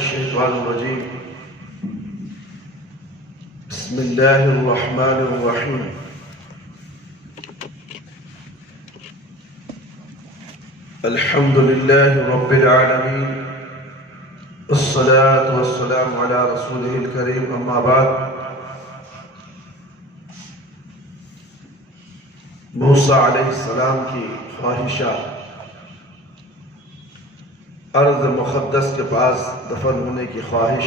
الشيطان الرجيم بسم الله الرحمن الرحيم الحمد لله رب العالمين الصلاة والسلام على رسوله الكريم أما بعد موسیٰ علیہ السلام کی خواہشہ ارض مقدس کے پاس دفن ہونے کی خواہش،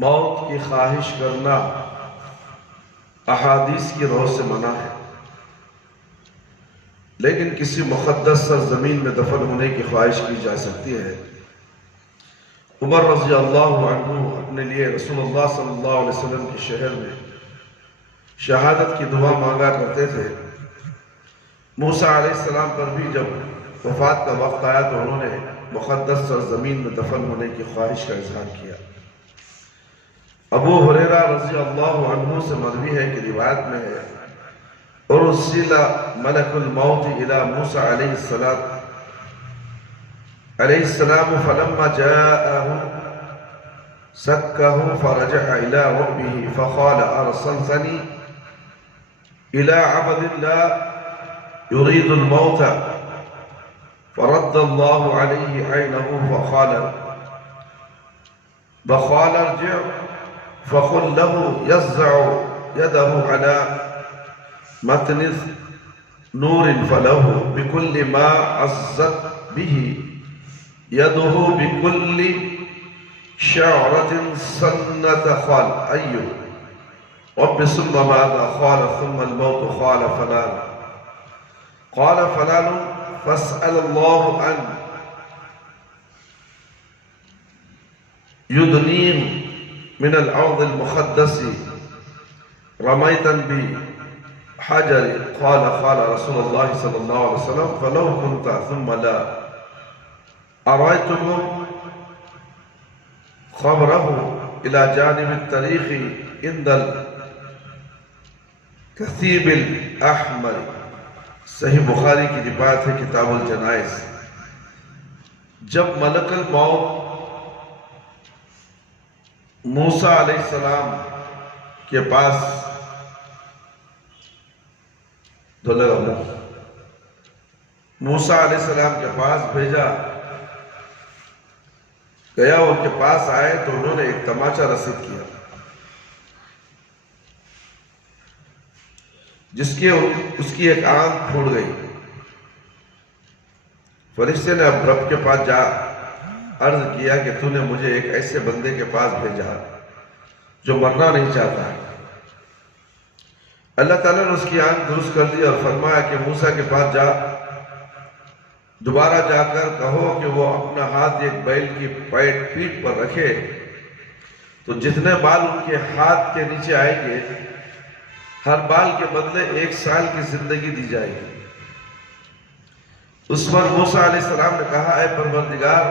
موت کی خواہش کرنا احادیث کی روح سے منع ہے، لیکن کسی مقدس سرزمین میں دفن ہونے کی خواہش کی جا سکتی ہے۔ عمر رضی اللہ عنہ اپنے لیے رسول اللہ صلی اللہ علیہ وسلم کے شہر میں شہادت کی دعا مانگا کرتے تھے۔ موسیٰ علیہ السلام پر بھی جب وفات کا وقت آیا تو انہوں نے مقدس سرزمین میں دفن ہونے کی خواہش کا اظہار کیا۔ ابو ہریرہ رضی اللہ عنہ سے مروی ہے کہ روایت میں ہے ارسل ملک الموت الى موسیٰ علیہ السلام فلما جاءه سكه فرجع الى ربه فقال ارسلتني الى عبد الله يريد الموت فرد الله عليه عينه فقال ارجع فقل له يزع يده على متن نور فله بكل ما عزت به يده بكل شعرة سنة قال أيه رب ثم ماذا قال ثم الموت قال فلان فاسأل الله أن يدنيه من الأرض المقدس رميتا بحجر قال رسول الله صلى الله عليه وسلم فلو كنت ثم لا أرأيتكم خبره إلى جانب الطريق عند الكثيب الأحمر۔ صحیح بخاری کی روایت ہے کتاب الجنائز۔ جب ملک الموت موسیٰ علیہ السلام کے پاس موسیٰ علیہ السلام کے پاس بھیجا گیا، ان کے پاس آئے تو انہوں نے ایک تماچا رسید کیا اس کی ایک آنکھ پھوٹ گئی۔ فرشتے نے اب رب کے پاس جا عرض کیا کہ تو نے مجھے ایک ایسے بندے کے پاس بھیجا جو مرنا نہیں چاہتا ہے۔ اللہ تعالیٰ نے اس کی آنکھ درست کر دی اور فرمایا کہ موسیٰ کے پاس جا، دوبارہ جا کر کہو کہ وہ اپنا ہاتھ ایک بیل کی پیٹھ پر رکھے تو جتنے بال ان کے ہاتھ کے نیچے آئیں گے ہر بال کے بدلے 1 سال کی زندگی دی جائے گی۔ اس پر موسیٰ علیہ السلام نے کہا اے پروردگار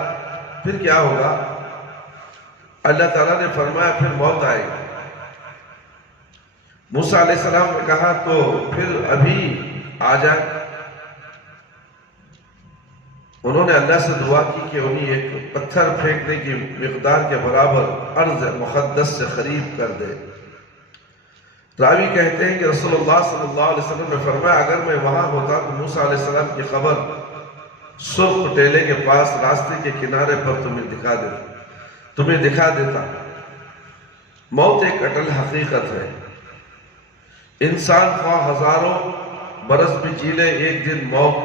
پھر کیا ہوگا؟ اللہ تعالیٰ نے فرمایا پھر موت آئے گی۔ موسیٰ علیہ السلام نے کہا تو پھر ابھی آ جائے۔ انہوں نے اللہ سے دعا کی کہ انہیں ایک پتھر پھینکنے کی مقدار کے برابر ارض مقدس سے قریب کر دے۔ راوی کہتے ہیں کہ رسول اللہ صلی اللہ علیہ وسلم نے فرمایا اگر میں وہاں ہوتا تو موسیٰ علیہ السلام کی قبر سرخ ٹیلے کے پاس راستے کے کنارے پر تمہیں دکھا دیتا۔ موت ایک اٹل حقیقت ہے۔ انسان خواہ ہزاروں برس بھی جی لے ایک دن موت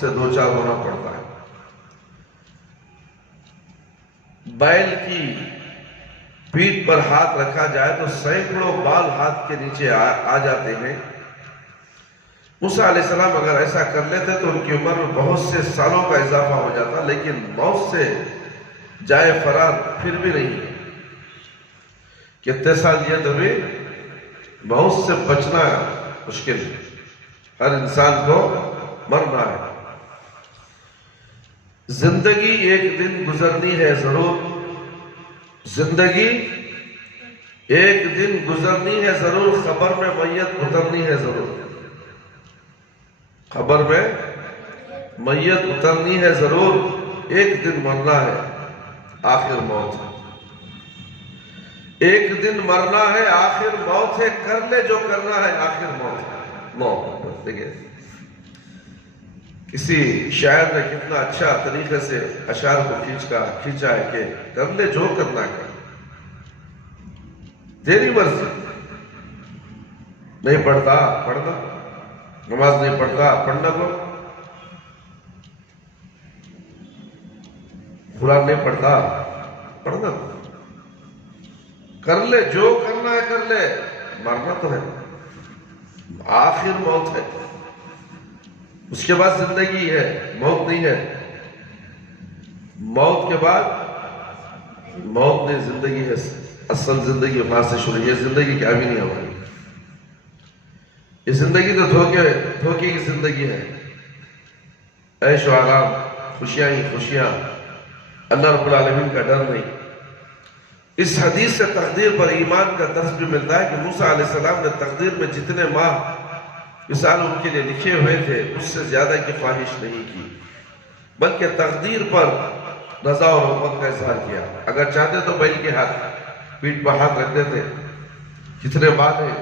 سے دوچار ہونا پڑتا ہے۔ بیل کی پیٹھ پر ہاتھ رکھا جائے تو سینکڑوں بال ہاتھ کے نیچے آ جاتے ہیں۔ موسیٰ علیہ السلام اگر ایسا کر لیتے تو ان کی عمر میں بہت سے سالوں کا اضافہ ہو جاتا، لیکن موت سے جائے فرار پھر بھی نہیں ہے۔ کتنے سال یہ تو بھی موت سے بچنا مشکل ہے، ہر انسان کو مرنا ہے۔ زندگی ایک دن گزرنی ہے ضرور، زندگی ایک دن گزرنی ہے ضرور، خبر میں میت اترنی ہے ضرور، خبر میں میت اترنی ہے ضرور، ایک دن مرنا ہے آخر موت ہے، ایک دن مرنا ہے آخر موت ہے، کر لے جو کرنا ہے آخر موت ہے۔ موت دیکھیں کسی شاعر نے کتنا اچھا طریقے سے اشعار کو کھینچا ہے کہ کر لے جو کرنا کر، تیری مرضی، نہیں پڑھتا پڑھنا، نماز نہیں پڑھتا پڑھنا کو، قرآن نہیں پڑھتا پڑھنا کو، کر لے جو کرنا ہے کر لے، مرنا تو ہے، آخر موت ہے، اس کے بعد زندگی ہے، موت نہیں ہے، موت کے بعد موت نہیں، زندگی ہے، اصل زندگی وہاں سے شروع، یہ زندگی کیا بھی نہیں ہماری، یہ زندگی تو دھوکے کی زندگی ہے، عیش و آرام، خوشیاں ہی خوشیاں، اللہ رب العالمین کا ڈر نہیں۔ اس حدیث سے تقدیر پر ایمان کا درس بھی ملتا ہے کہ موسیٰ علیہ السلام نے تقدیر میں جتنے ماہ مثال ان کے لیے لکھے ہوئے تھے اس سے زیادہ کی خواہش نہیں کی، بلکہ تقدیر پر رضا اور رغبت کا اظہار کیا۔ اگر چاہتے تو بیل کے ہاتھ پیٹھ پر ہاتھ رکھ دیتے، کتنے بال ہیں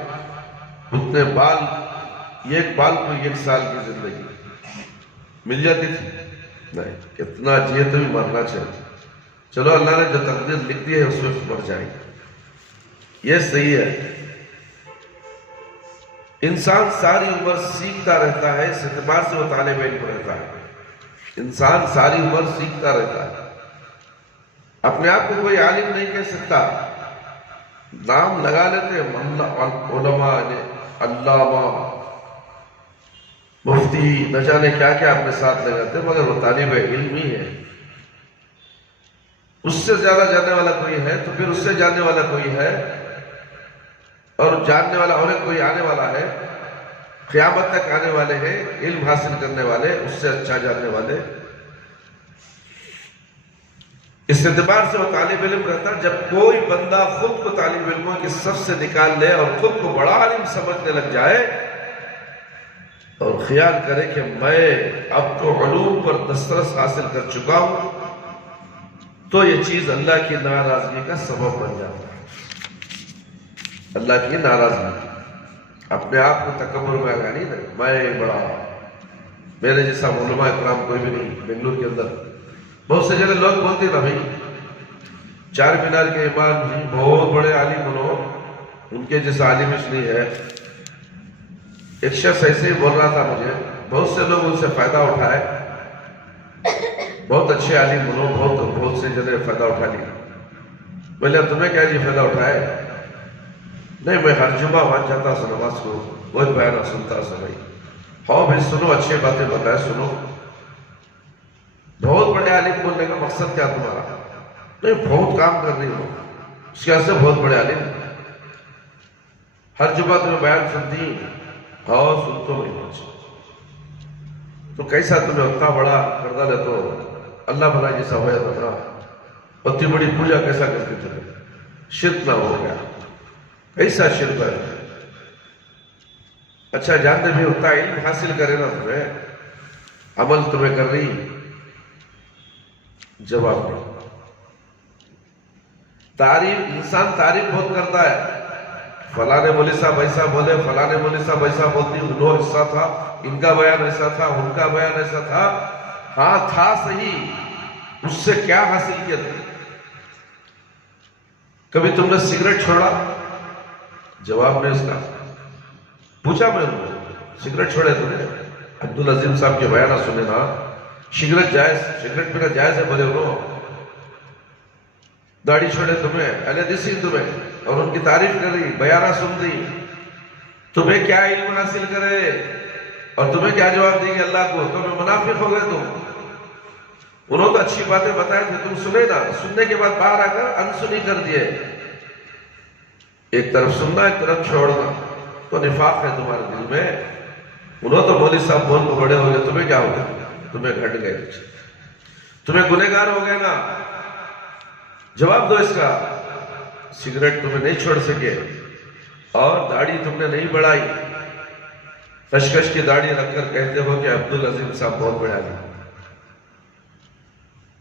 اتنے بال، ایک بال کو 1 سال کی زندگی مل جاتی تھی، نہیں، کتنا جیے تو بھی مرنا چاہیے، چلو اللہ نے جو تقدیر لکھ دی ہے اس میں مر جائیں گے، یہ صحیح ہے۔ انسان ساری عمر سیکھتا رہتا ہے، اس اعتبار سے وہ طالب علم رہتا ہے، انسان ساری عمر سیکھتا رہتا ہے، اپنے آپ کو کوئی عالم نہیں کہہ سکتا، نام لگا لیتے علماء نے، علامہ، مفتی، نہ جانے کیا کیا اپنے ساتھ لگاتے، مگر وہ طالب علم ہی ہے۔ اس سے زیادہ جاننے والا کوئی ہے تو پھر اس سے جاننے والا کوئی ہے، اور جاننے والا اور کوئی آنے والا ہے، قیامت تک آنے والے ہیں علم حاصل کرنے والے، اس سے اچھا جاننے والے۔ اس اعتبار سے وہ طالب علم رہتا، جب کوئی بندہ خود کو طالب علموں کی صف سے نکال لے اور خود کو بڑا عالم سمجھنے لگ جائے اور خیال کرے کہ میں اب تو علوم پر دسترس حاصل کر چکا ہوں، تو یہ چیز اللہ کی ناراضگی کا سبب بن جاتا ہے، اللہ کی ناراضگی۔ اپنے آپ کو تکبر میں آگا نہیں، میں بڑا، میرے جیسا علماء اکرام کوئی بھی نہیں۔ بنگلور کے اندر بہت سے جگہ لوگ بولتے نا بھائی چار مینار کے امام جی بہت بڑے عالم بنو، ان کے جیسا عالم اس لیے ہے۔ ایک شخص ایسے ہی بول رہا تھا مجھے، بہت سے لوگ ان سے فائدہ اٹھائے، بہت اچھے عالم بنو، بہت سے جگہ فائدہ اٹھا لیا۔ بولے تمہیں کیا جی فائدہ اٹھائے؟ نہیں، میں ہر جمعہ وہاں جاتا سا نماز کو، بہت بیانہ سنتا سا بھائی۔ ہاں بھائی سنو، اچھے باتیں بتائے سنو۔ بہت بڑے عالم بولنے کا مقصد کیا تمہارا؟ نہیں، بہت کام کر رہی ہو، اس کے سے بہت بڑے عالم، ہر جمعہ تمہیں بیان سنتی، ہاں سنتو نہیں، تو کیسا تمہیں اتنا بڑا کردہ لے تو اللہ بھلا جیسا ہو جاتا تھا، اتنی بڑی پوجا کیسا کرتی تمہیں؟ شرک نہ ہو گیا، ایسا شرک ہے۔ اچھا جانتے بھی اتنا علم حاصل کرے نا تمہیں، عمل تمہیں کر رہی، جواب نہیں۔ تعریف، انسان تعریف بہت کرتا ہے، فلاں نے مولوی صاحب ایسا بولے، فلاں نے مولوی صاحب ایسا بولتی، انہوں ایسا تھا، ان کا بیان ایسا تھا، ان کا بیان ایسا تھا۔ ہاں تھا صحیح، اس سے کیا حاصل کیا تھا؟ کبھی تم نے سگریٹ چھوڑا؟ جواب نہیں اس کا۔ پوچھا میں انہوں نے، سگریٹ چھوڑے تم نے؟ عبدالعظیم صاحب کے بیانہ سنے نا، سگریٹ جائز، سگریٹ پینا جائز ہے، بولے انہوں۔ داڑھی چھوڑے تمہیں، اہل حدیث تمہیں، اور ان کی تعریف کر رہی، بیانہ سن دی، تمہیں کیا علم حاصل کرے اور تمہیں کیا جواب دیں گے اللہ کو؟ تمہیں منافق ہو گئے تم۔ انہوں تو اچھی باتیں بتائے تھے، تم سنے نا، سننے کے بعد باہر آ کر انسنی کر دیے۔ ایک طرف سننا، ایک طرف چھوڑنا، تو نفاق ہے تمہارے دل میں۔ انہوں تو مولوی صاحب بول کو بڑے ہو گئے، تمہیں کیا ہو گیا؟ تمہیں گھٹ گئے، تمہیں گنہگار ہو گئے نا۔ جواب دو اس کا، سگریٹ تمہیں نہیں چھوڑ سکے اور داڑھی تم نے نہیں بڑھائی، کشکش کی داڑھی رکھ کر کہتے ہو کہ عبدالعظیم صاحب بہت بڑے عالم۔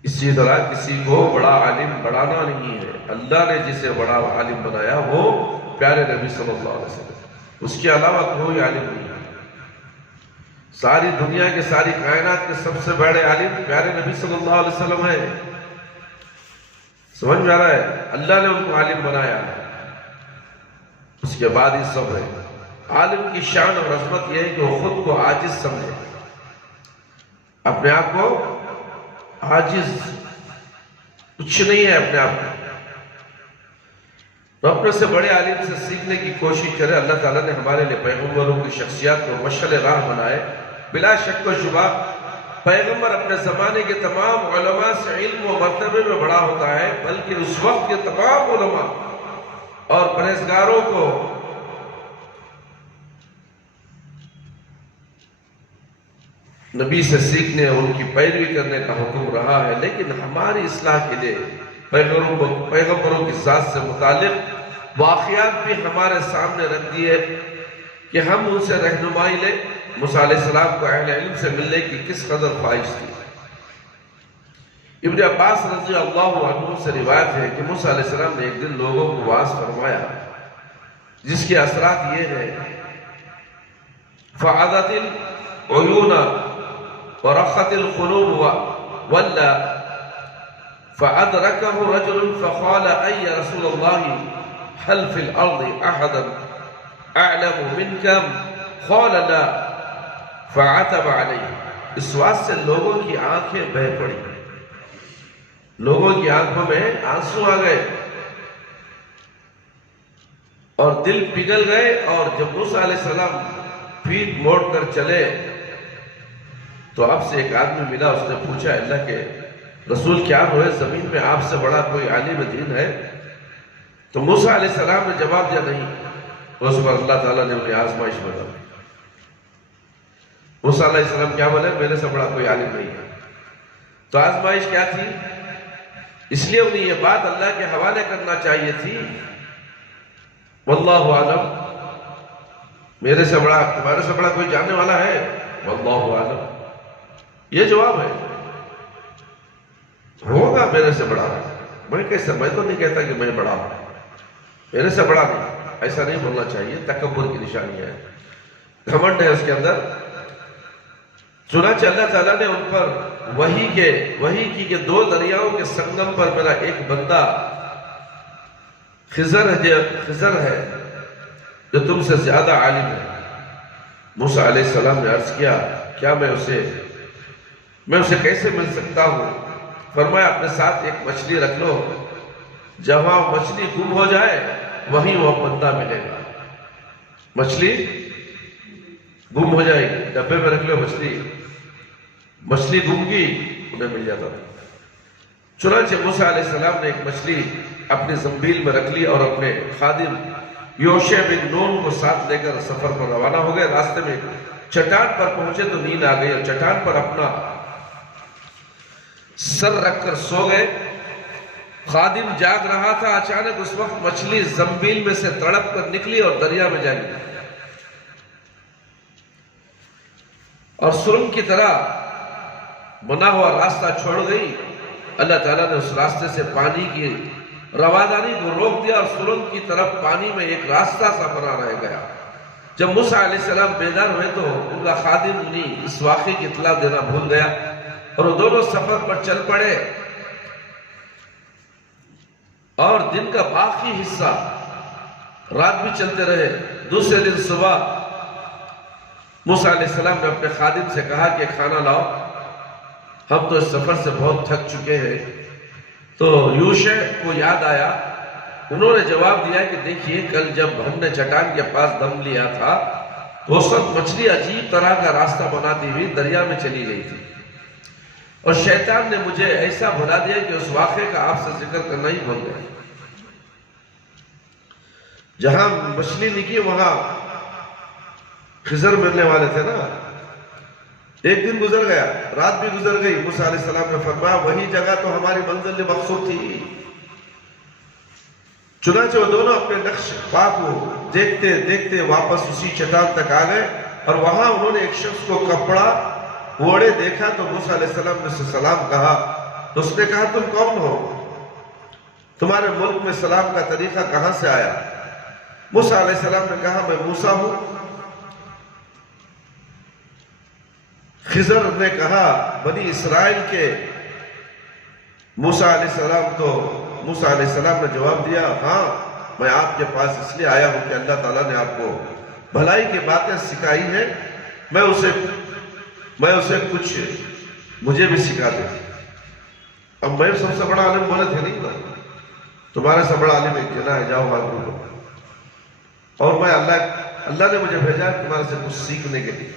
اسی طرح کسی کو بڑا عالم بڑھانا نہیں ہے، اللہ نے جسے بڑا عالم بنایا وہ پیارے نبی صلی اللہ علیہ وسلم، اس کے علاوہ کوئی عالم نہیں ہے۔ ساری دنیا کے ساری کائنات کے سب سے بڑے عالم پیارے نبی صلی اللہ علیہ وسلم ہے۔ سمجھ میں آ رہا ہے؟ اللہ نے ان کو عالم بنایا، اس کے بعد ہی سب ہے۔ عالم کی شان اور عظمت یہ ہے کہ وہ خود کو عاجز سمجھے، اپنے آپ کو عاجز، کچھ نہیں ہے اپنے آپ کو، تو اپنے سے بڑے عالم سے سیکھنے کی کوشش کرے۔ اللہ تعالیٰ نے ہمارے لیے پیغمبروں کی شخصیات کو مشعل راہ بنائے۔ بلا شک و شبہ پیغمبر اپنے زمانے کے تمام علماء سے علم و مرتبے میں بڑا ہوتا ہے، بلکہ اس وقت کے تمام علماء اور پرہیزگاروں کو نبی سے سیکھنے، ان کی پیروی کرنے کا حکم رہا ہے۔ لیکن ہماری اصلاح کے لیے پیغمبروں کی ذات سے متعلق واقعات بھی ہمارے سامنے رکھ دیے کہ ہم ان سے رہنمائی لیں۔ موسیٰ علیہ السلام کو اہل علم سے ملنے کی کس قدر خواہش تھی۔ ابن عباس رضی اللہ عنہ سے روایت ہے کہ موسیٰ علیہ السلام نے ایک دن لوگوں کو واعظ فرمایا، جس کے اثرات یہ ہیں: فعادت العیون ورقت القلوب ولا فأدركه رجل فقال أي رسول الله هل في الأرض أحدا أعلم منك؟ قال لا فعتب عليه۔ اس بات سے لوگوں کی آنکھیں بہہ پڑی، لوگوں کی آنکھوں میں آنسو آ گئے اور دل پگھل گئے۔ اور جب موسیٰ علیہ السلام پیٹھ موڑ کر چلے تو اب سے ایک آدمی ملا، اس نے پوچھا، اللہ کے رسول کیا ہوئے، زمین میں آپ سے بڑا کوئی عالم دین ہے؟ تو موسیٰ علیہ السلام نے جواب دیا نہیں۔ تو اس پر اللہ تعالیٰ نے انہیں آزمائش میں ڈالا۔ موسیٰ علیہ السلام کیا بولے؟ میرے سے بڑا کوئی عالم نہیں ہے۔ تو آزمائش کیا تھی؟ اس لیے انہیں یہ بات اللہ کے حوالے کرنا چاہیے تھی، واللہ عالم، میرے سے بڑا، تمہارے سے بڑا کوئی جاننے والا ہے؟ واللہ عالم، یہ جواب ہے۔ ہوگا میرے سے بڑا، میں کیسے، میں تو نہیں کہتا کہ میں بڑا ہوں، میرے سے بڑا نہیں، ایسا نہیں بولنا چاہیے، تکبر کی نشانی ہے، گھمنڈ ہے اس کے اندر۔ چنانچہ اللہ تعالیٰ نے ان پر وحی کی کہ دو دریاؤں کے سنگم پر میرا ایک بندہ خضر ہے جو تم سے زیادہ عالم ہے۔ موسیٰ علیہ السلام نے عرض کیا، کیا میں اسے کیسے مل سکتا ہوں؟ فرمایا، اپنے ساتھ ایک مچھلی رکھ لو، جہاں مچھلی گم ہو جائے وہیں وہ بندہ ملے گا۔ مچھلی گم ہو جائے گی، ڈبے میں رکھ لو مچھلی گم گئی، انہیں مل جاتا تھا۔ چنانچہ موسیٰ علیہ السلام نے ایک مچھلی اپنی زنبیل میں رکھ لی اور اپنے خادم یوشع بن نون کو ساتھ لے کر سفر پر روانہ ہو گئے۔ راستے میں چٹان پر پہنچے تو نیند آ گئی اور چٹان پر اپنا سر رکھ کر سو گئے۔ خادم جاگ رہا تھا، اچانک اس وقت مچھلی زنبیل میں سے تڑپ کر نکلی اور دریا میں جا گئی اور سرنگ کی طرح بنا ہوا راستہ چھوڑ گئی۔ اللہ تعالیٰ نے اس راستے سے پانی کی رواداری کو روک دیا اور سرنگ کی طرف پانی میں ایک راستہ سا بنا رہ گیا۔ جب موسیٰ علیہ السلام بیدار ہوئے تو ان کا خادم انہیں اس واقعے کی اطلاع دینا بھول گیا اور وہ دونوں سفر پر چل پڑے، اور دن کا باقی حصہ رات بھی چلتے رہے۔ دوسرے دن صبح موسیٰ علیہ السلام نے اپنے خادم سے کہا کہ کھانا لاؤ، ہم تو اس سفر سے بہت تھک چکے ہیں۔ تو یوشع کو یاد آیا، انہوں نے جواب دیا کہ دیکھیے، کل جب ہم نے چٹان کے پاس دم لیا تھا تو اس وقت مچھلی عجیب طرح کا راستہ بناتی ہوئی دریا میں چلی گئی تھی، اور شیطان نے مجھے ایسا بھلا دیا کہ اس واقعے کا آپ سے ذکر کرنا ہی بھول گیا۔ جہاں مچھلی نکلی وہاں خضر ملنے والے تھے نا۔ ایک دن گزر گیا، رات بھی گزر گئی۔ موسیٰ علیہ السلام نے فرمایا، وہی جگہ تو ہماری منزل مقصود تھی۔ چنانچہ وہ دونوں اپنے نقش پا کو دیکھتے دیکھتے واپس اسی چٹان تک آ گئے، اور وہاں انہوں نے ایک شخص کو کپڑا اوڑے دیکھا تو موسیٰ علیہ السلام نے اسے سلام کہا تو اس نے کہا تم کون ہو؟ تمہارے ملک میں سلام کا طریقہ کہاں سے آیا؟ موسیٰ علیہ السلام نے کہا میں موسیٰ ہوں۔ خضر نے کہا بنی اسرائیل کے موسیٰ علیہ السلام تو موسیٰ علیہ السلام نے جواب دیا ہاں میں آپ کے پاس اس لیے آیا ہوں کہ اللہ تعالیٰ نے آپ کو بھلائی کی باتیں سکھائی ہیں، میں اسے کچھ مجھے بھی سکھا دیں۔ اب میں سب سے بڑا عالم بولے تھے نہیں نا، تمہارے سے بڑا عالم ایک جنا ہے، جاؤ ہاتھ دھو، اور میں اللہ نے مجھے بھیجا ہے تمہارے سے کچھ سیکھنے کے لیے۔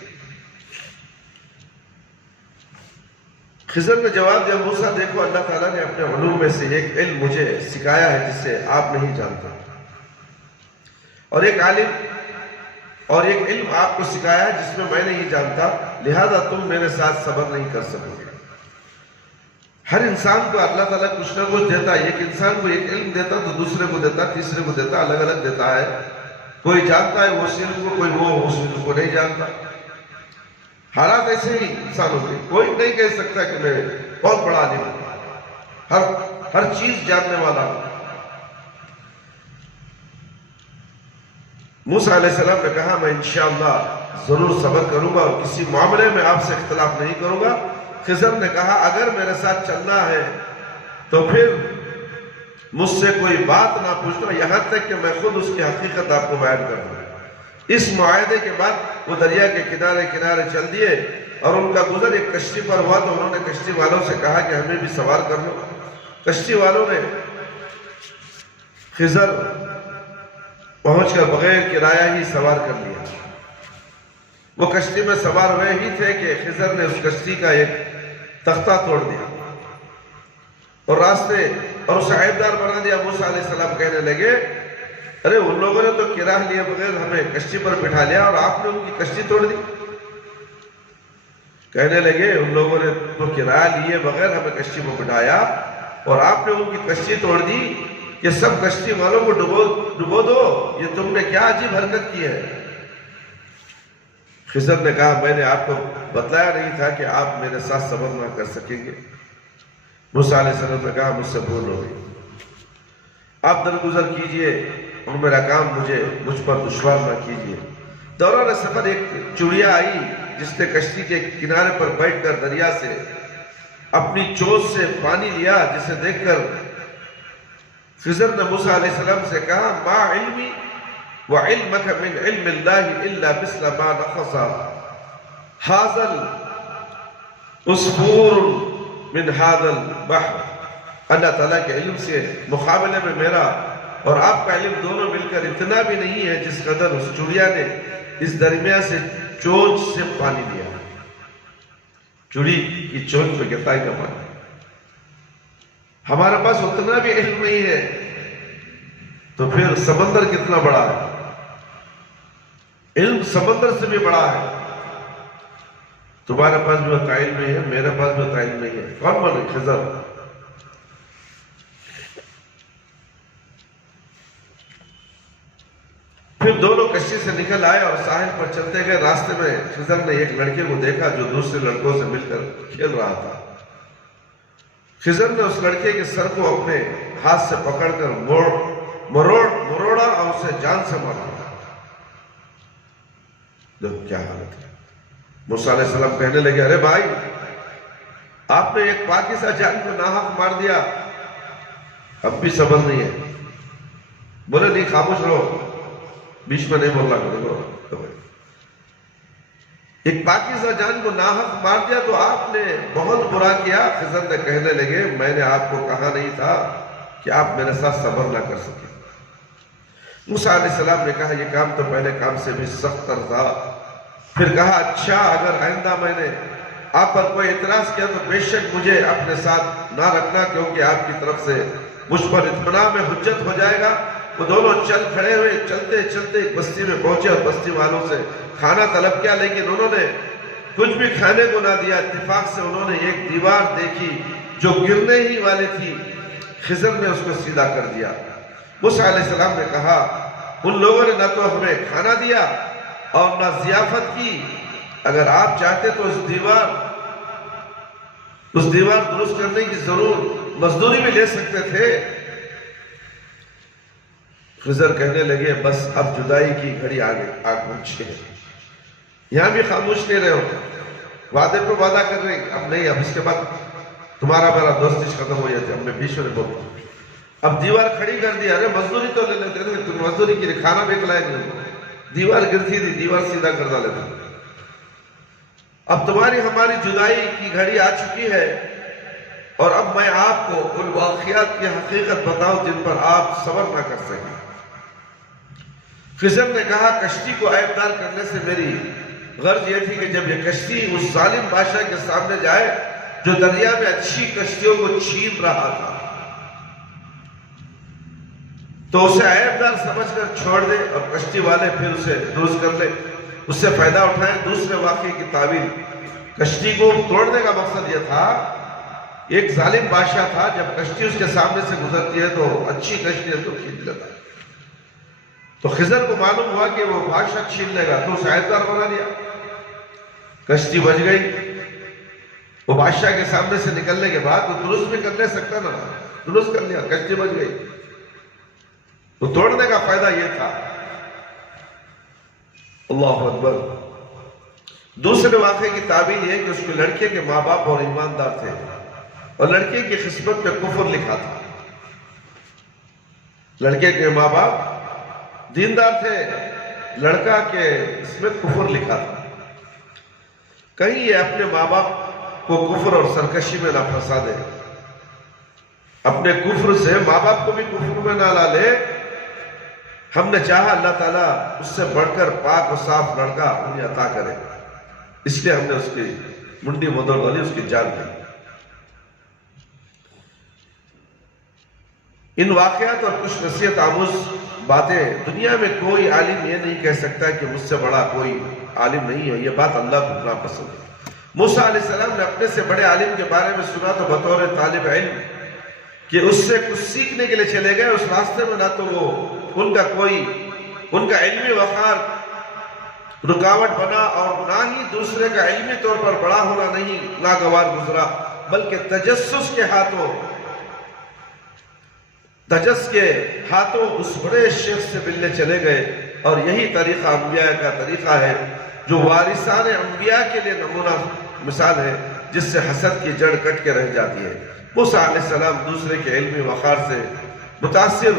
خضر نے جواب دیا موسیٰ دیکھو اللہ تعالیٰ نے اپنے علوم میں سے ایک علم مجھے سکھایا ہے جسے آپ نہیں جانتے، اور ایک علم آپ کو سکھایا ہے جس میں میں نہیں جانتا، لہذا تم میرے ساتھ صبر نہیں کر سکو گے۔ ہر انسان کو اللہ تعالیٰ کچھ نہ کچھ دیتا ہے، ایک انسان کو ایک علم دیتا تو دوسرے کو دیتا، تیسرے کو دیتا، الگ الگ دیتا ہے۔ کوئی جانتا ہے وہ علم کو، کوئی وہ اس علم کو نہیں جانتا۔ حالات ایسے ہی انسانوں کے، کوئی نہیں کہہ سکتا کہ میں بہت بڑا عالم ہوں، ہر چیز جاننے والا ہوں۔ موسیٰ علیہ السلام نے کہا میں انشاءاللہ ضرور صبر کروں گا اور کسی معاملے میں آپ سے اختلاف نہیں کروں گا۔ خضر نے کہا اگر میرے ساتھ چلنا ہے تو پھر مجھ سے کوئی بات نہ پوچھنا یہاں تک کہ میں خود اس کی حقیقت آپ کو بیان کر دوں۔ اس معاہدے کے بعد وہ دریا کے کنارے کنارے چل دیے اور ان کا گزر ایک کشتی پر ہوا تو انہوں نے کشتی والوں سے کہا کہ ہمیں بھی سوار کر لو۔ کشتی والوں نے خضر پہنچ کر بغیر کرایہ ہی سوار کر لیا۔ وہ کشتی میں سوار ہوئے ہی تھے کہ خضر نے اس کشتی کا ایک تختہ توڑ دیا اور اسے عیبدار بنا دیا۔ موسیٰ علیہ السلام کہنے لگے ارے ان لوگوں نے تو کرایہ لیے بغیر ہمیں کشتی پر بٹھا لیا اور آپ نے ان کی کشتی توڑ دی۔ کہنے لگے ان لوگوں نے تو کرایہ لیے بغیر ہمیں کشتی پر بٹھایا اور آپ نے ان کی کشتی توڑ دی کہ سب کشتی والوں کو ڈبو دو، یہ تم نے کیا عجیب حرکت کی ہے۔ خضر نے کہا میں نے آپ کو بتلایا نہیں تھا کہ آپ میرے ساتھ صبر نہ کر سکیں گے۔ موسیٰ علیہ السلام نے کہا مجھ سے بھول ہو گئی، آپ درگزر کیجئے اور میرا کام مجھ پر دشوار نہ کیجئے۔ دوران سفر ایک چڑیا آئی جس نے کشتی کے کنارے پر بیٹھ کر دریا سے اپنی چونچ سے پانی لیا، جسے دیکھ کر خضر نے موسیٰ علیہ السلام سے کہا ما علمی وعلمك من علم الله إلا مثل ما نقص هذا العصفور من هذا البحر۔ اللہ تعالیٰ کے علم سے مقابلے میں میرا اور آپ کا علم دونوں مل کر اتنا بھی نہیں ہے جس قدر اس چڑیا نے اس دریا سے چونچ سے پانی لیا۔ چڑی کی چونچ پہ کتنا کا پانی، ہمارے پاس اتنا بھی علم نہیں ہے تو پھر سمندر کتنا بڑا ہے، علم سمندر سے بھی بڑا ہے۔ تمہارے پاس بھی اتنا علم نہیں ہے، میرے پاس بھی اتنا علم نہیں ہے۔ کون بولے؟ خضر۔ پھر دونوں کشتی سے نکل آئے اور ساحل پر چلتے گئے۔ راستے میں خضر نے ایک لڑکے کو دیکھا جو دوسرے لڑکوں سے مل کر کھیل رہا تھا۔ خضر نے اس لڑکے کے سر کو اپنے ہاتھ سے پکڑ کر مروڑا اور اسے جان سے مار دیا۔ دیکھو کیا حالت ہے۔ موسیٰ علیہ السلام کہنے لگے ارے بھائی آپ نے ایک پاکیزہ جان کو ناحق مار دیا، اب بھی صبر نہیں ہے۔ بولے نہیں خاموش رہو، بیچ میں نہیں بولنا کرو۔ ایک پاکیزہ جان کو ناحق مار دیا تو آپ نے بہت برا کیا۔ خضر نے کہنے لگے میں نے آپ کو کہا نہیں تھا کہ آپ میرے ساتھ صبر نہ کر سکے۔ موسیٰ علیہ السلام نے کہا یہ کام تو پہلے کام سے بھی سخت تر تھا۔ پھر کہا اچھا اگر آئندہ میں نے آپ پر کوئی اعتراض کیا تو بے شک مجھے اپنے ساتھ نہ رکھنا، کیونکہ آپ کی طرف سے مجھ پر اطمینان میں حجت ہو جائے گا۔ وہ دونوں چل کھڑے ہوئے، چلتے چلتے ایک بستی میں پہنچے اور بستی والوں سے کھانا طلب کیا، لیکن انہوں نے کچھ بھی کھانے کو نہ دیا۔ اتفاق سے انہوں نے ایک دیوار دیکھی جو گرنے ہی والی تھی، خضر نے اس کو سیدھا کر دیا۔ موسیٰ علیہ السلام نے کہا ان لوگوں نے نہ تو ہمیں کھانا دیا اور نہ ضیافت کی، اگر آپ چاہتے تو اس دیوار درست کرنے کی ضرور مزدوری بھی لے سکتے تھے۔ خضر کہنے لگے بس اب جدائی کی گھڑی آ پہنچی ہے، یہاں بھی خاموش نہیں رہے ہو، وعدے پہ وعدہ کر رہے ہیں، اب نہیں، اب اس کے بعد تمہارا میرا دوستی ختم ہو جاتے، ہم نے بیچ میں بولتا ہوں اب دیوار کھڑی کر دی، ارے مزدوری تو لے لیتے تھے، تم مزدوری کی کھانا بھی کھلائے نہیں، دیوار گرتی تھی، دیوار سیدھا کر ڈالے تھے، اب تمہاری ہماری جدائی کی گھڑی آ چکی ہے، اور اب میں آپ کو ان واقعات کی حقیقت بتاؤں جن پر آپ صبر نہ کر سکیں۔ خضر نے کہا کشتی کو عیبدار کرنے سے میری غرض یہ تھی کہ جب یہ کشتی اس ظالم بادشاہ کے سامنے جائے جو دریا میں اچھی کشتیوں کو چھین رہا تھا تو اسے عیبدار سمجھ کر چھوڑ دے اور کشتی والے پھر اسے درست کر لے، اس سے فائدہ اٹھائیں۔ دوسرے واقعے کی تعبیر، کشتی کو توڑنے کا مقصد یہ تھا، ایک ظالم بادشاہ تھا، جب کشتی اس کے سامنے سے گزرتی ہے تو اچھی کشتی ہے تو کھینچ لیتا ہے، تو خضر کو معلوم ہوا کہ وہ بادشاہ چھین لے گا تو اسے عیبدار بنا لیا، کشتی بچ گئی، وہ بادشاہ کے سامنے سے نکلنے کے بعد وہ درست بھی کر لے سکتا نا، درست کر لیا، کشتی بچ گئی، تو توڑنے کا فائدہ یہ تھا۔ اللہ اکبر۔ دوسرے واقعے کی تعبیر یہ کہ اس کے لڑکے کے ماں باپ اور ایماندار تھے اور لڑکے کی قسمت پہ کفر لکھا تھا، لڑکے کے ماں باپ دیندار تھے، لڑکا کے اس میں کفر لکھا تھا، کہیں یہ اپنے ماں باپ کو کفر اور سرکشی میں نہ پھنسا دے، اپنے کفر سے ماں باپ کو بھی کفر میں نہ لا لے۔ ہم نے چاہا اللہ تعالیٰ اس سے بڑھ کر پاک و صاف لڑکا انہیں عطا کرے، اس لیے ہم نے اس کی منڈی مدور ڈالی، اس کی جان دی۔ ان واقعات اور کچھ نصیحت آموز باتیں دنیا میں کوئی عالم یہ نہیں کہہ سکتا کہ مجھ سے بڑا کوئی عالم نہیں ہے، یہ بات اللہ کو ناپسند ہے۔ موسیٰ علیہ السلام نے اپنے سے بڑے عالم کے بارے میں سنا تو بطور طالب علم کہ اس سے کچھ سیکھنے کے لیے چلے گئے، اس راستے میں نہ تو وہ ان کا علمی وقار رکاوٹ بنا اور نہ ہی دوسرے کا علمی طور پر بڑا ہونا نہیں ناگوار گزرا، بلکہ تجسس کے ہاتھوں اس بڑے شیخ سے ملنے چلے گئے، اور یہی طریقہ انبیاء کا طریقہ ہے جو وارثان انبیاء کے لیے نمونہ مثال ہے، جس سے حسد کی جڑ کٹ کے رہ جاتی ہے۔ موسیٰ علیہ السلام دوسرے کے علمی وقار سے متاثر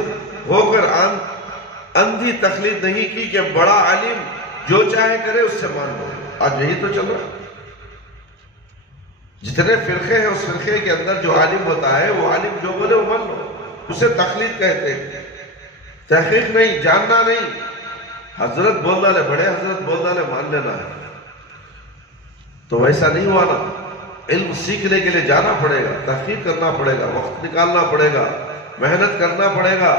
ہو کر اندھی تقلید نہیں کی کہ بڑا عالم جو چاہے کرے اس سے مان لو، آج یہی تو چل رہا ہے۔ جتنے فرقے ہیں اس فرقے کے اندر جو عالم ہوتا ہے وہ عالم جو بولے وہ مان لو، اسے تقلید کہتے ہیں، تحقیق نہیں، جاننا نہیں، حضرت بولنا لے، بڑے حضرت بولنا لے مان لینا ہے، تو ویسا نہیں ہوا نا۔ علم سیکھنے کے لیے جانا پڑے گا، تحقیق کرنا پڑے گا، وقت نکالنا پڑے گا، محنت کرنا پڑے گا،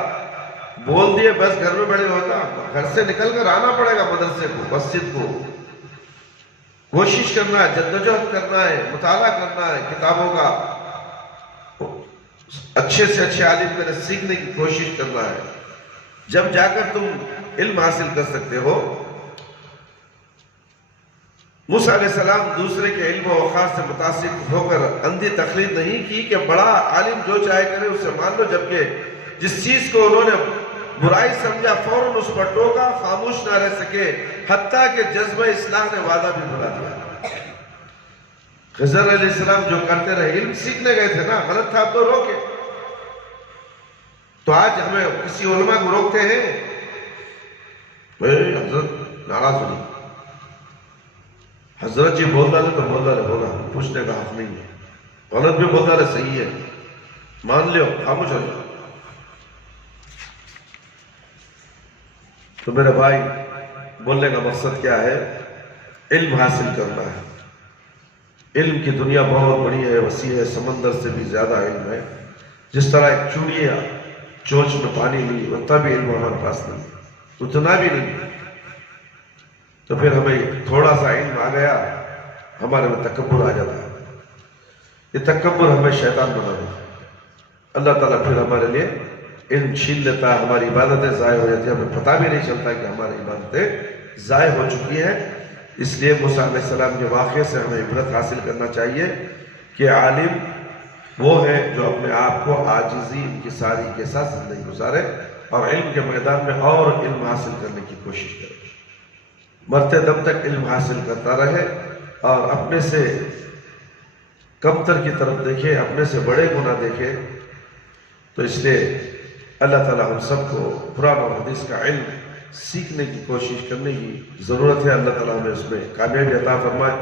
بول دیے بس گھر میں بیٹھے ہوتا، گھر سے نکل کر آنا پڑے گا مدرسے کو، مسجد کو، کوشش کرنا ہے، جدوجہد کرنا ہے، مطالعہ کرنا ہے کتابوں کا، اچھے سے اچھے عالم میں نے سیکھنے کی کوشش کرنا ہے، جب جا کر تم علم حاصل کر سکتے ہو۔ موسیٰ علیہ السلام دوسرے کے علم و وقار سے متاثر ہو کر اندھی تقلید نہیں کی کہ بڑا عالم جو چاہے کرے اسے مان لو، جبکہ جس چیز کو انہوں نے برائی سمجھا فوراً اس پر ٹوکا، خاموش نہ رہ سکے، حتیٰ کہ جذبہ اصلاح نے وعدہ بھی بھلا دیا۔ خضر علیہ السلام جو کرتے رہے، علم سیکھنے گئے تھے نا، غلط تھا تو روکے، تو آج ہمیں کسی علماء کو روکتے ہیں، حضرت ناراض ہوئی، حضرت جی بول ڈالے تو بول ڈالے، ہوگا پوچھنے کا حق نہیں ہے، غلط بھی بول ڈالے صحیح ہے، مان لیو، خاموش ہو جاؤ۔ تو میرے بھائی، بولنے کا مقصد کیا ہے؟ علم حاصل کرنا ہے۔ علم کی دنیا بہت بڑی ہے، وسیع ہے، سمندر سے بھی زیادہ علم ہے۔ جس طرح ایک چوڑیا چونچ میں پانی لی، اتنا بھی علم ہمارے پاس نہیں، اتنا بھی نہیں، تو پھر ہمیں تھوڑا سا علم آ گیا، ہمارے میں تکبر آ جاتا ہے، یہ تکبر ہمیں شیطان بنا دیتا ہے۔ اللہ تعالیٰ پھر ہمارے لیے علم چھین لیتا ہے، ہماری عبادتیں ضائع ہو جاتی ہیں، ہمیں پتہ بھی نہیں چلتا کہ ہماری عبادتیں ضائع ہو چکی ہیں۔ اس لیے موسیٰ علیہ السلام کے واقعے سے ہمیں عبرت حاصل کرنا چاہیے کہ عالم وہ ہے جو اپنے آپ کو عاجزی انکساری کے ساتھ زندگی گزارے اور علم کے میدان میں اور علم حاصل کرنے کی کوشش کرے، مرتے دم تک علم حاصل کرتا رہے اور اپنے سے کمتر کی طرف دیکھے، اپنے سے بڑے گناہ دیکھے۔ تو اس لیے اللہ تعالیٰ ہم سب کو قرآن اور حدیث کا علم سیکھنے کی کوشش کرنے کی ضرورت ہے۔ اللہ تعالیٰ ہمیں اس میں کامیابی عطا فرمائے۔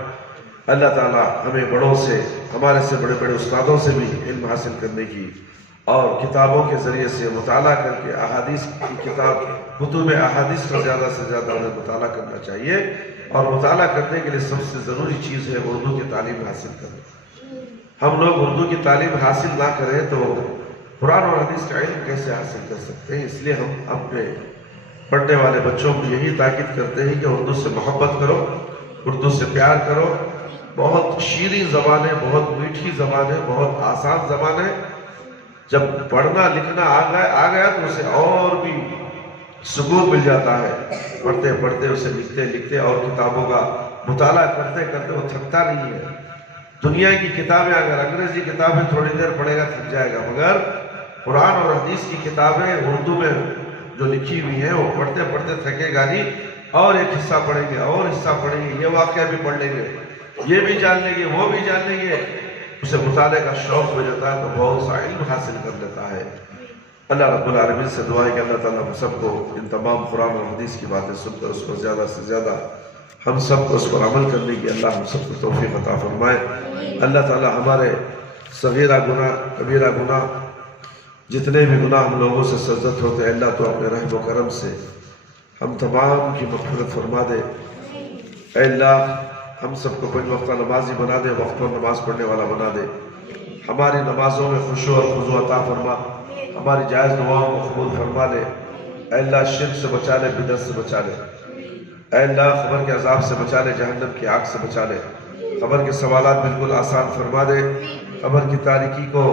اللہ تعالیٰ ہمیں بڑوں سے، ہمارے سے بڑے بڑے استادوں سے بھی علم حاصل کرنے کی اور کتابوں کے ذریعے سے مطالعہ کر کے احادیث کی کتاب کتب احادیث کا زیادہ سے زیادہ ہمیں مطالعہ کرنا چاہیے، اور مطالعہ کرنے کے لیے سب سے ضروری چیز ہے اردو کی تعلیم حاصل کرنا۔ ہم لوگ اردو کی تعلیم حاصل نہ کریں تو قرآن اور حدیث کا علم کیسے حاصل کر سکتے ہیں؟ اس لیے ہم اپنے پڑھنے والے بچوں کو یہی تاکید کرتے ہیں کہ اردو سے محبت کرو، اردو سے پیار کرو۔ بہت شیریں زبان ہے، بہت میٹھی زبان ہے، بہت آسان زبان ہے۔ جب پڑھنا لکھنا آ گیا تو اسے اور بھی سکون مل جاتا ہے، پڑھتے پڑھتے اسے لکھتے لکھتے اور کتابوں کا مطالعہ کرتے کرتے وہ تھکتا نہیں ہے۔ دنیا کی کتابیں، اگر انگریزی کتابیں تھوڑی دیر پڑھے گا تھک جائے گا، مگر قرآن اور حدیث کی کتابیں اردو میں جو لکھی ہوئی ہیں وہ پڑھتے پڑھتے تھکے گا نہیں، اور ایک حصہ پڑھیں گے اور حصہ پڑھیں گے، یہ واقعہ بھی پڑھ لیں گے، یہ بھی جان لیں گے، وہ بھی جان لیں گے، اسے مطالعے کا شوق ہو جاتا ہے تو بہت سا علم حاصل کر لیتا ہے۔ اللہ رب العالمین سے دعا ہے کہ اللہ تعالیٰ ہم سب کو ان تمام قرآن اور حدیث کی باتیں سن کر اس پر زیادہ سے زیادہ ہم سب کو اس پر عمل کرنے کی اللہ ہم سب کو توفیق عطا فرمائے۔ اللہ تعالیٰ ہمارے صغیرہ گناہ، کبیرہ گناہ، جتنے بھی گناہ ہم لوگوں سے سرزد ہوتے ہیں، اللہ تو اپنے رحم و کرم سے ہم تمام کی مغفرت فرما دے۔ اے اللہ ہم سب کو 5 وقتہ نمازی بنا دے، وقت پر نماز پڑھنے والا بنا دے، ہماری نمازوں میں خشوع اور خضوع عطا فرما، ہماری جائز دعاؤں کو قبول فرما لے۔ اے اللہ شرک سے بچا لے، بدعت سے بچا لے، اے اللہ قبر کے عذاب سے بچا لے، جہنم کی آگ سے بچا لے، قبر کے سوالات بالکل آسان فرما دے، قبر کی تاریکی کو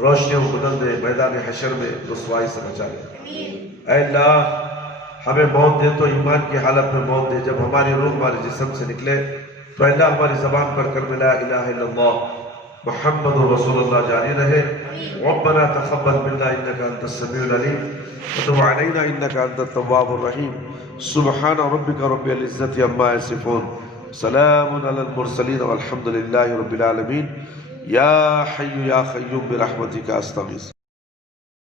روشنیوں کو بدل دے، میدان حشر میں رسوائی سے بچا لے۔ اے اللہ ہمیں موت دے تو ایمان کی حالت میں موت دے، جب ہماری روح ہمارے جسم سے نکلے تو اللہ ہماری زبان پر کلمہ لا الہ الا اللہ محمد رسول اللہ جاری رہے۔ ربنا تقبل منا انک انت السمیع العلیم وتب علینا انک انت التواب الرحیم۔ سبحان ربک رب العزت عما یصفون، سلام علی المرسلین والحمد للہ رب العالمین۔ یا حی یا قیوم برحمتک استغیث۔